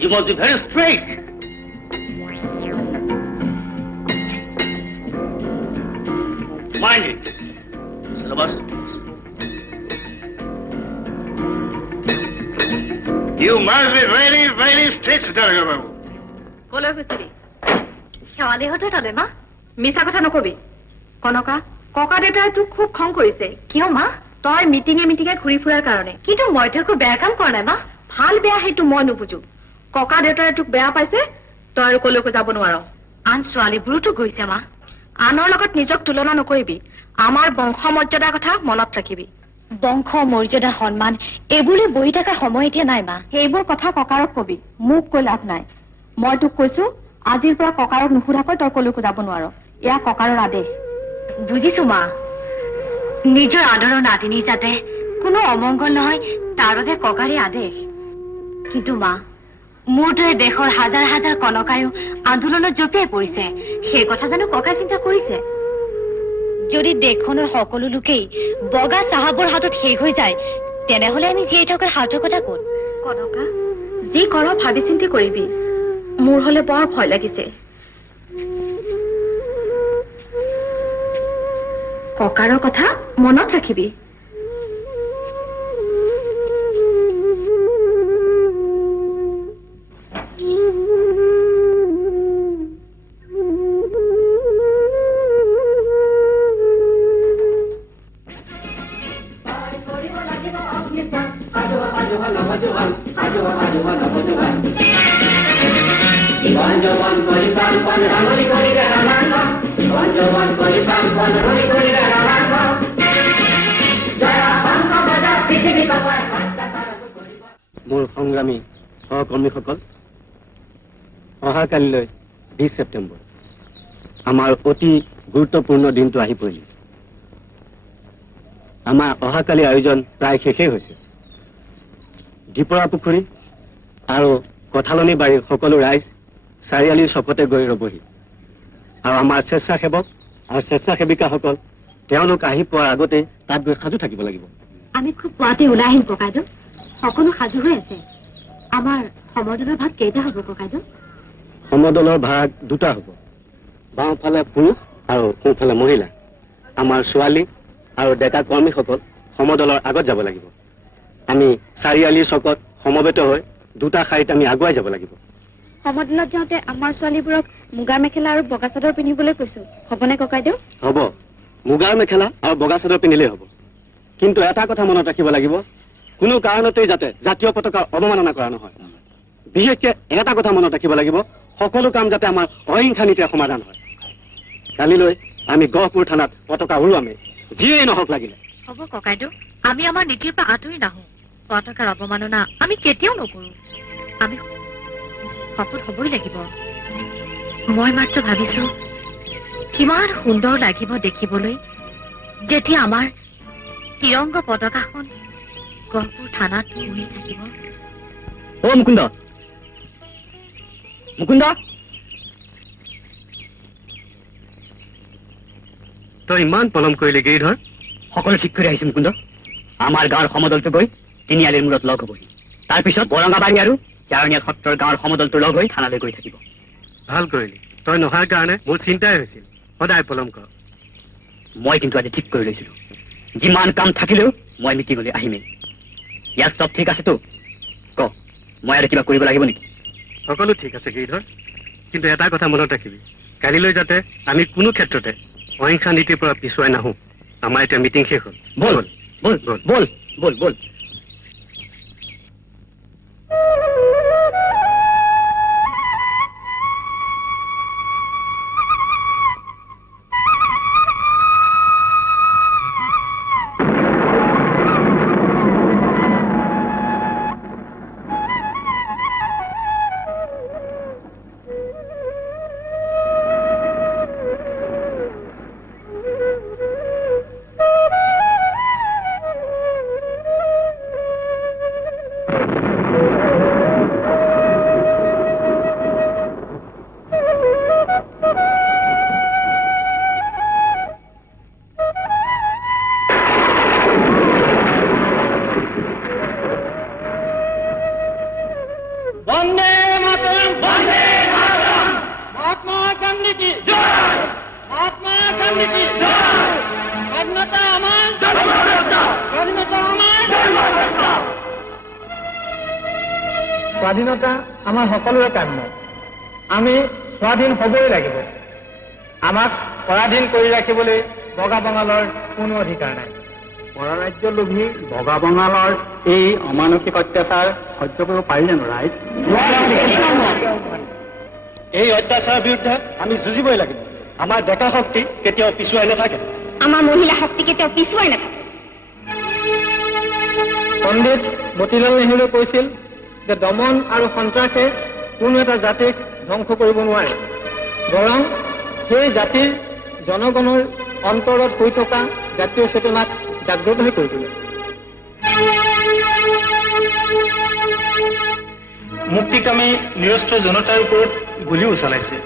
You must be very straight. Mind it. Syllabus. You must be very, very strict, Dargababu. কলৈ গৈছিলি শেৱালিহঁতৰ তালৈ মা মিছা কথা নকবি কনকা ককা দেউতাই তোক খুব খং কৰিছে কিয় মা তই মিটিঙে ঘূৰি ফুৰাৰ কাৰণে কিন্তু মইতো একো বেয়া কাম কৰা নাই মা ভাল বেয়া সেইটো মই নুবুজো ককা দেউতাই তোক বেয়া পাইছে তই আৰু কলৈকো যাব নোৱাৰ আন ছোৱালীবোৰোতো গৈছে মা আনৰ লগত নিজক তুলনা নকৰিবি আমাৰ বংশ মৰ্যাদাৰ কথা মনত ৰাখিবি বংশ মৰ্যাদা সন্মান এইবোৰলৈ বহি থকাৰ সময় এতিয়া নাই মা সেইবোৰ কথা ককাৰক কবি মোক কৈ লাভ নাই মই তোক কৈছো আজিৰ পৰা ককাৰক নুসুধাকৈ তই কলৈকো যাব নোৱাৰ এয়া ককাৰৰ আদেশ বুজিছো মা নিজৰ আদৰৰ নাতিনী যাতে কোনো অমংগল নহয় তাৰ বাবে ককাৰে আদেশ কিন্তু মা মোৰ দৰে দেশৰ হাজাৰ হাজাৰ কনকায়ো আন্দোলনত জঁপিয়াই পৰিছে সেই কথা জানো ককাই চিন্তা কৰিছে যদি দেশখনৰ সকলো লোকেই বগা চাহাবৰ হাতত শেষ হৈ যায় তেনেহলে আমি জীয়াই থকাৰ সাৰ্থকতা ক'ত কনকা যি কৰ ভাবি চিন্তি কৰিবি মোৰ হলে বৰ ভয় লাগিছে ককাৰৰ কথা মনত ৰাখিবি। মোৰ সংগ্ৰামী সহকৰ্মীসকল, অহাকালিলৈ 20 ছেপ্টেম্বৰ আমাৰ অতি গুৰুত্বপূৰ্ণ দিনটো আহি পৰিল। আমাৰ অহাকালি আয়োজন প্ৰায় শেষেই হৈছে। ডিপৰা পুখুৰী আৰু কঠালনী বাৰীৰ সকলো ৰাইজ চাৰিআলিৰ চকতে গৈ ৰবহি আৰু আমাৰ স্বেচ্ছাসেৱক আৰু স্বেচ্ছাসেৱিকাসকল তেওঁলোক আহি পোৱাৰ আগতে তাত গৈ সাজু থাকিব লাগিব। আমি খুব পুৱাতে ওলাই আহিম ককাইদেউ। সকলো সাজু হৈ আছে। আমাৰ সমদলৰ ভাগ কেইটা হ'ব ককাইদেউ? সমদলৰ ভাগ দুটা হ'ব। বাওঁফালে পুৰুষ আৰু সোঁফালে মহিলা। আমাৰ ছোৱালী আৰু ডেকা কৰ্মীসকল সমদলৰ আগত যাব লাগিব। আমি চাৰিআলিৰ চকত সমবেত হৈ দুটা শাৰীত আমি আগুৱাই যাব লাগিব। সমদলত যাওঁতে আমাৰ ছোৱালীবোৰক মুগাৰ মেখেলা আৰু বগা চাদৰ পিন্ধিবলৈ কৈছো, হ'বনে ককাইদেউ? হ'ব, মুগাৰ মেখেলা আৰু বগা চাদৰ পিন্ধিলেই হ'ব। কিন্তু এটা কথা মনত ৰাখিব লাগিব, কোনো কাৰণতেই যাতে জাতীয় পতাকাৰ অৱমাননা কৰা নহয়। বিশেষকে এটা কথা মনত ৰাখিব লাগিব, সকলো কাম যাতে আমাৰ অহিংসা নীতিৰে সমাধান হয়। কালিলৈ আমি গহপুৰ থানাত পতাকা উৰুৱামেই, যিয়েই নহওক লাগিলে। হ'ব ককাইদেউ, আমি আমাৰ নীতিৰ পৰা আঁতৰি নাহো। পতাকাৰ অৱমাননা আমি কেতিয়াও নকৰো। আমি শপত হ'বই লাগিব। মই মাত্ৰ ভাবিছো কিমান সুন্দৰ লাগিব দেখিবলৈ যেতিয়া আমাৰ তিৰংগ পতাকাখন গহপুৰ থানাত উৰি থাকিব। অ মুকুন্দ, মুকুন্দ, তই ইমান পলম কৰিলি গিৰিধৰ? সকলো ঠিক কৰি আহিছো মুকুন্দ। আমাৰ গাঁৱৰ সমদলটো গৈ তিনিআলিৰ মূৰত লগ হ'বহি। তাৰপিছত বৰঙাবাৰী আৰু চাৰণীয়া সত্ৰৰ গাঁৱৰ সমদলটো লগ হৈ থানালৈ গৈ থাকিব। ভাল কৰিলি। তই নহাৰ কাৰণে মোৰ চিন্তাই হৈছিল। সদায় পলম কৰ। মই কিন্তু আজি ঠিক কৰি লৈছিলো, যিমান কাম থাকিলেও মই মিটিঙলৈ আহিমেই। ইয়াত চব ঠিক আছেতো? ক, মই আৰু কিবা কৰিব লাগিব নেকি? সকলো ঠিক আছে গিৰিধৰ, কিন্তু এটা কথা মনত ৰাখিবি, কালিলৈ যাতে আমি কোনো ক্ষেত্ৰতে অহিংসা নীতিৰ পৰা পিছুৱাই নাহো। আমাৰ এতিয়া মিটিং শেষ হ'ল। বল বল বল বল বল বল। স্বাধীনতা আমাৰ সকলোৰে কাম্য। আমি স্বাধীন হ'বই লাগিব। আমাক পৰাধীন কৰি ৰাখিবলৈ বগা বঙালৰ কোনো অধিকাৰ নাই। পৰৰাজ্য লোভী বগা বঙালৰ এই অমানসিক অত্যাচাৰ সহ্য কৰিব পাৰি জানো ৰাইজ? এই অত্যাচাৰৰ বিৰুদ্ধে আমি যুঁজিবই লাগিব। আমাৰ ডেকা শক্তি কেতিয়াও পিছুৱাই নাথাকে। আমাৰ মহিলা শক্তি কেতিয়াও পিছুৱাই নাথাকে। পণ্ডিত মতিলাল নেহৰুৱে কৈছিল যে দমন আৰু সন্ত্ৰাসে কোনো এটা জাতিক ধ্বংস কৰিব নোৱাৰে, বৰং সেই জাতিৰ জনগণৰ অন্তৰত হৈ থকা জাতীয় চেতনাক জাগ্ৰত হৈ কৰি তোলে। মুক্তিকামী নিৰস্ত্ৰ জনতাৰ ওপৰত গুলীও চলাইছে।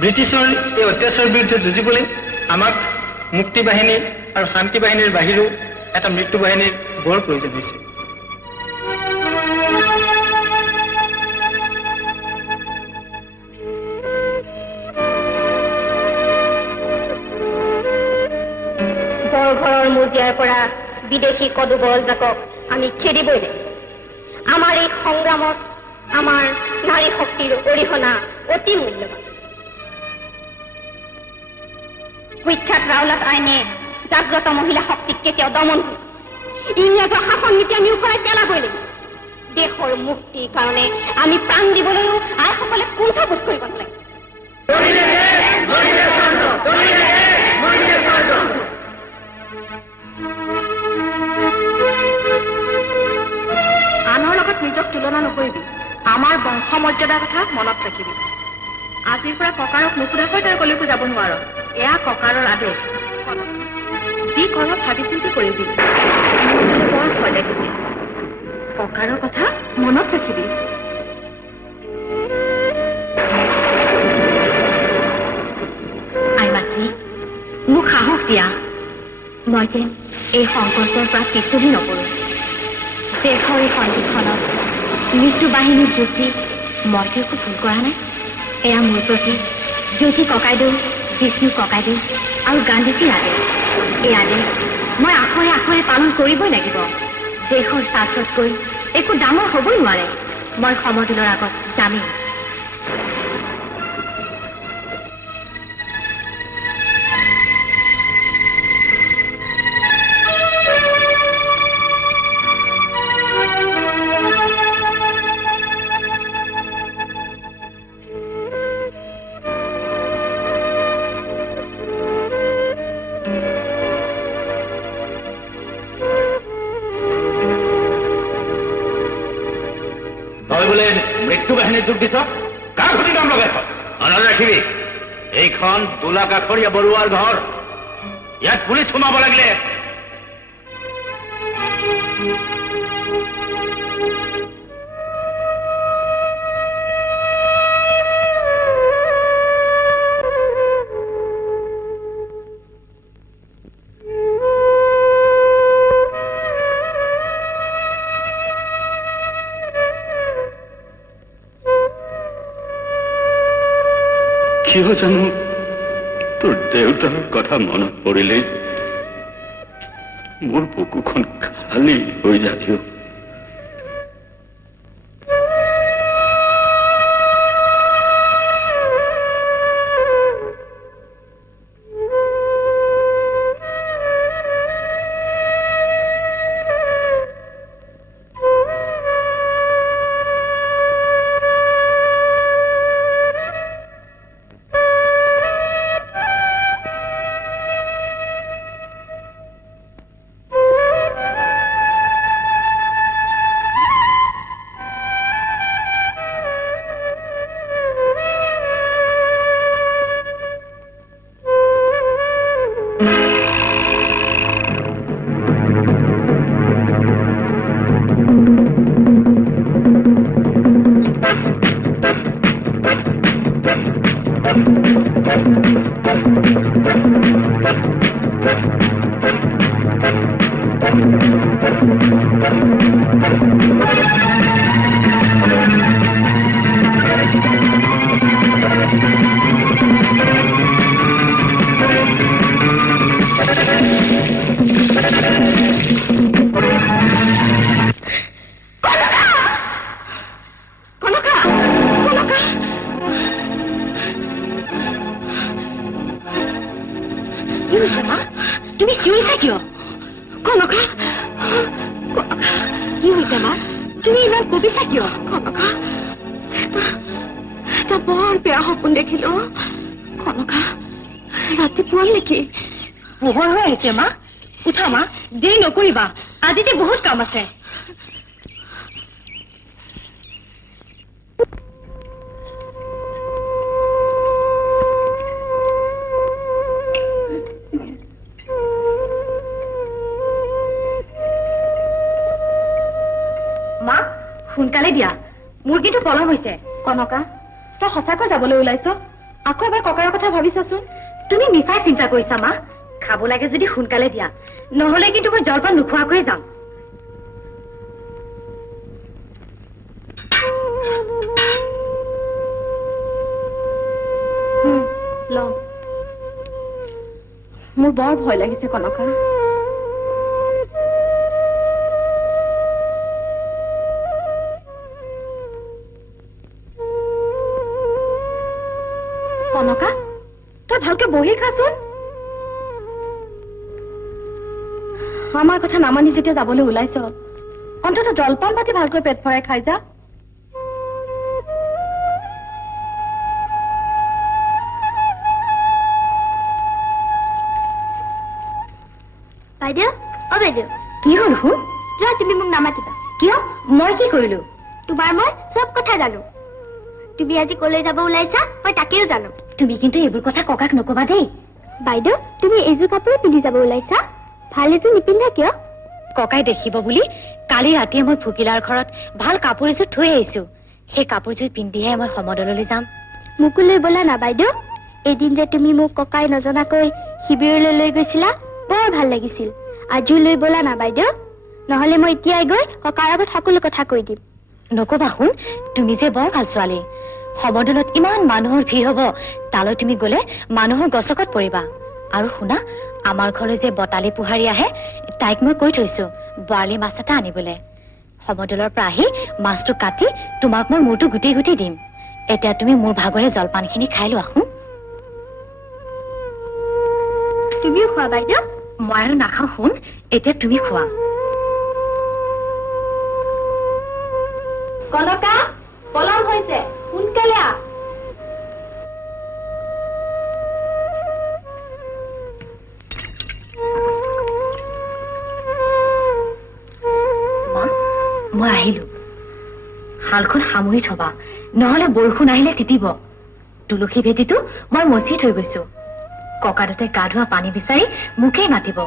ব্ৰিটিছৰ এই অত্যাচাৰৰ বিৰুদ্ধে যুঁজিবলৈ আমাক মুক্তি বাহিনী আৰু শান্তি বাহিনীৰ বাহিৰেও এটা মৃত্যু বাহিনীৰ বৰ প্ৰয়োজন হৈছে। জীয়াৰ পৰা বিদেশী কদুবল জাকক আমি খেদিবই লাগিব। আমাৰ এই সংগ্ৰামত আমাৰ নাৰী শক্তিৰ অৰিহণা অতি মূল্যৱান। কুখ্যাত ৰাওলাট আইনে জাগ্ৰত মহিলা শক্তিক কেতিয়াও দমন কৰিব। ইংৰাজৰ শাসন নীতি আমি উফৰাই পেলাবই লাগিব। দেশৰ মুক্তিৰ কাৰণে আমি প্ৰাণ দিবলৈও আইসকলে কুণ্ঠাবোধ কৰিব নালাগে। আনৰ লগত নিজক তুলনা নকৰিবি। আমাৰ বংশ মৰ্যাদাৰ কথা মনত ৰাখিবি। আজিৰ পৰা ককাৰক নুসুধাকৈ তই কলৈকো যাব নোৱাৰ। এয়া ককাৰৰ আদেশ। যি কৰ ভাবি চিন্তি কৰিবি। বৰ ভয় লাগিছে। ককাৰৰ কথা মনত ৰাখিবি। আই মাতৃ, মোক সাহস দিয়া। মই যেন এই সংকল্পৰ পৰা পিছুহি নকৰো। দেশৰ এই সন্ধিখনত মৃত্যু বাহিনীৰ যুঁজি মইতো একো ভুল কৰা নাই। এয়া মোৰ প্ৰতি জ্যোতি ককাইদেউ, বিষ্ণু ককাইদেউ আৰু গান্ধীজীৰ আদেশ। এই আদেশ মই আখৰে আখৰে পালন কৰিবই লাগিব। দেশৰ স্বাৰ্থতকৈ একো ডাঙৰ হ'বই নোৱাৰে। মই সমদিনৰ আগত যামেই। মৃত্যু বাহিনী যোগ দিছ, কাৰ ঘটি নাম লগাইছ? মনত ৰাখিবি, এইখন দোলা কাষৰীয়া বৰুৱাৰ ঘৰ। ইয়াত পুলিচ সোমাব লাগিলে কিয় জানো তোৰ দেউতাৰ কথা মনত পৰিলেই মোৰ বুকুখন খালী হৈ যায়। পোহৰ হৈ আহিছে মা, উঠা মা, দেৰি নকৰিবা। আজি যে বহুত কাম আছে। মা, সোনকালে দিয়া, মোৰ কিন্তু পলম হৈছে। কনকা, তই সঁচাকৈ যাবলৈ ওলাইছ? আকৌ এবাৰ ককাৰ কথা ভাবিছাচোন। তুমি মিছাই চিন্তা কৰিছা মা। খাব লাগে যদি সোনকালে দিয়া, নহলে কিন্তু মই জলপান নোখোৱাকৈয়ে যাম। মোৰ বৰ ভয় লাগিছে কনকা। কনকা তই ভালকে বহি খাচোন আমাৰ কথা নামানি যেতিয়া যাবলৈ ওলাইছ অন্তত জলপান পাতি ভালকৈ পেট ভৰাই খাই যা বাইদেউ অ বাইদেউ কি হ'ল শুন যোৱা তুমি মোক নামাতিবা কিয় মই কি কৰিলো তোমাৰ মই চব কথা জানো তুমি আজি কলৈ যাব ওলাইছা মই তাকেও জানো তুমি কিন্তু এইবোৰ কথা ককাক নকবা দেই বাইদেউ তুমি এইযোৰ কাপোৰে পিন্ধি যাব ওলাইছা ভাল এযোৰ নিপিন্ধা কিয় ককাই দেখিব বুলি কালি ৰাতিয়ে মই ভুকিলাৰ ঘৰত ভাল কাপোৰ এযোৰ থৈ আহিছো সেই কাপোৰযোৰ পিন্ধিহে মই সমদললৈ যাম মোকো লৈ বলা না বাইদেউ এদিন যে তুমি মোক ককাই নজনাকৈ শিবিৰলৈ লৈ গৈছিলা বৰ ভাল লাগিছিল আজিও লৈ বলা না বাইদেউ নহলে মই এতিয়াই গৈ ককাৰ আগত সকলো কথা কৈ দিম নকবা শুন তুমি যে বৰ ভাল ছোৱালী সমদলত ইমান মানুহৰ ভিৰ হব তালৈ তুমি গলে মানুহৰ গছকত পৰিবা আৰু শুনা আমাৰ ঘৰলৈ যে বটালি পোহাৰী আহে তাইক মই কৈ থৈছো বৰালি মাছ এটা আনিবলৈ সমদলৰ পৰা আহি মাছটো কাটি তোমাক মই মূৰটো গুটি গুটি দিম এতিয়া তুমি মোৰ ভাগৰে জলপানখিনি খাই লোৱা শুন তুমিও খোৱা বাইদেউ মই আৰু নাখাওঁ শুন এতিয়া তুমি খোৱা কনকা পলম হৈছে সোনকালে আহ মই আহিলো শালখন সামৰি থবা নহলে বৰষুণ আহিলে তিতিব তুলসী ভেটিটো মই মচি থৈ গৈছো ককাদেউতাই গা ধোৱা পানী বিচাৰি মোকেই মাতিব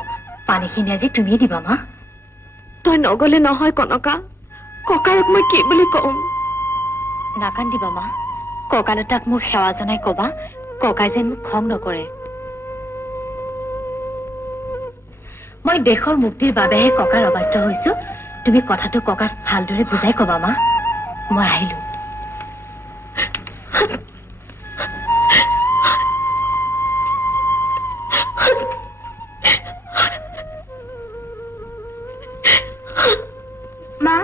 পানীখিনি আজি তুমিয়ে দিবা মা তই নগলে নহয় কনকা ককাৰক মই কি বুলি কম নাকান্দিবা মা ককাদেউতাক মোৰ সেৱা জনাই কবা ককাই যেন মোক খং নকৰে মই দেশৰ মুক্তিৰ বাবেহে ককাৰ অবাধ্য হৈছো তুমি কথাটো ককাক ভালদৰে বুজাই কবা মা মই আহিলো মা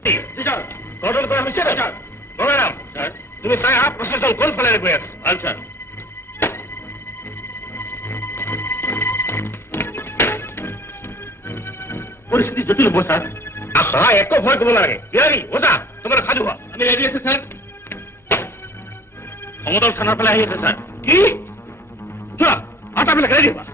গঠন কৰা হৈছে বগাৰাম তুমি চাই আহা প্ৰশাসন কোনফালে গৈ আছে আচ্ছা পৰিস্থিতি জটিল হ'ব ছাৰ আহা একো ভয় কৰিব নালাগে বিহাৰী ওজা তোমালোক সাজু হোৱা আমি ৰেডি আছে ছাৰ সমতল থানাৰ ফালে আহি আছে ছাৰ কি যোৱা আটাবিলাক ৰেডি হোৱা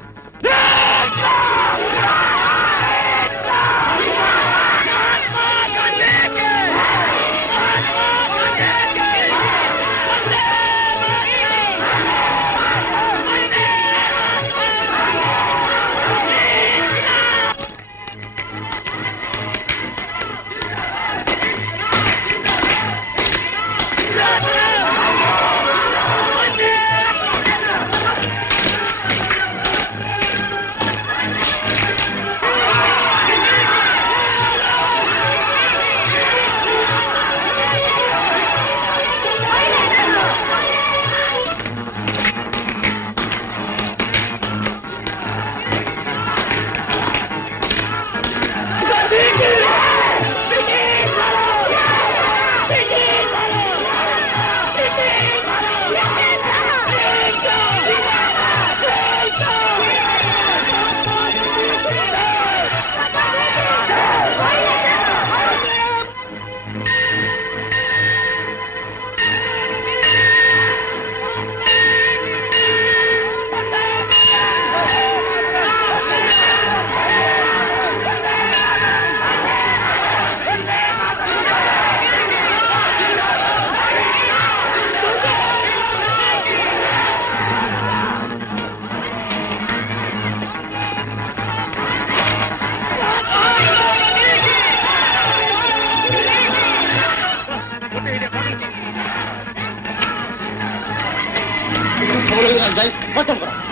গঠন কৰা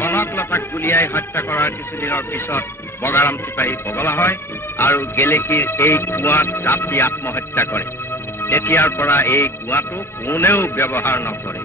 কনকলতাক গুলিয়াই হত্যা কৰাৰ কিছুদিনৰ পিছত বগাৰাম চিপাহী পগলা হয় আৰু গেলেকীৰ এই কুঁৱাত জাপ দি আত্মহত্যা কৰে। তেতিয়াৰ পৰা এই কুঁৱাটো কোনেও ব্যৱহাৰ নকৰে।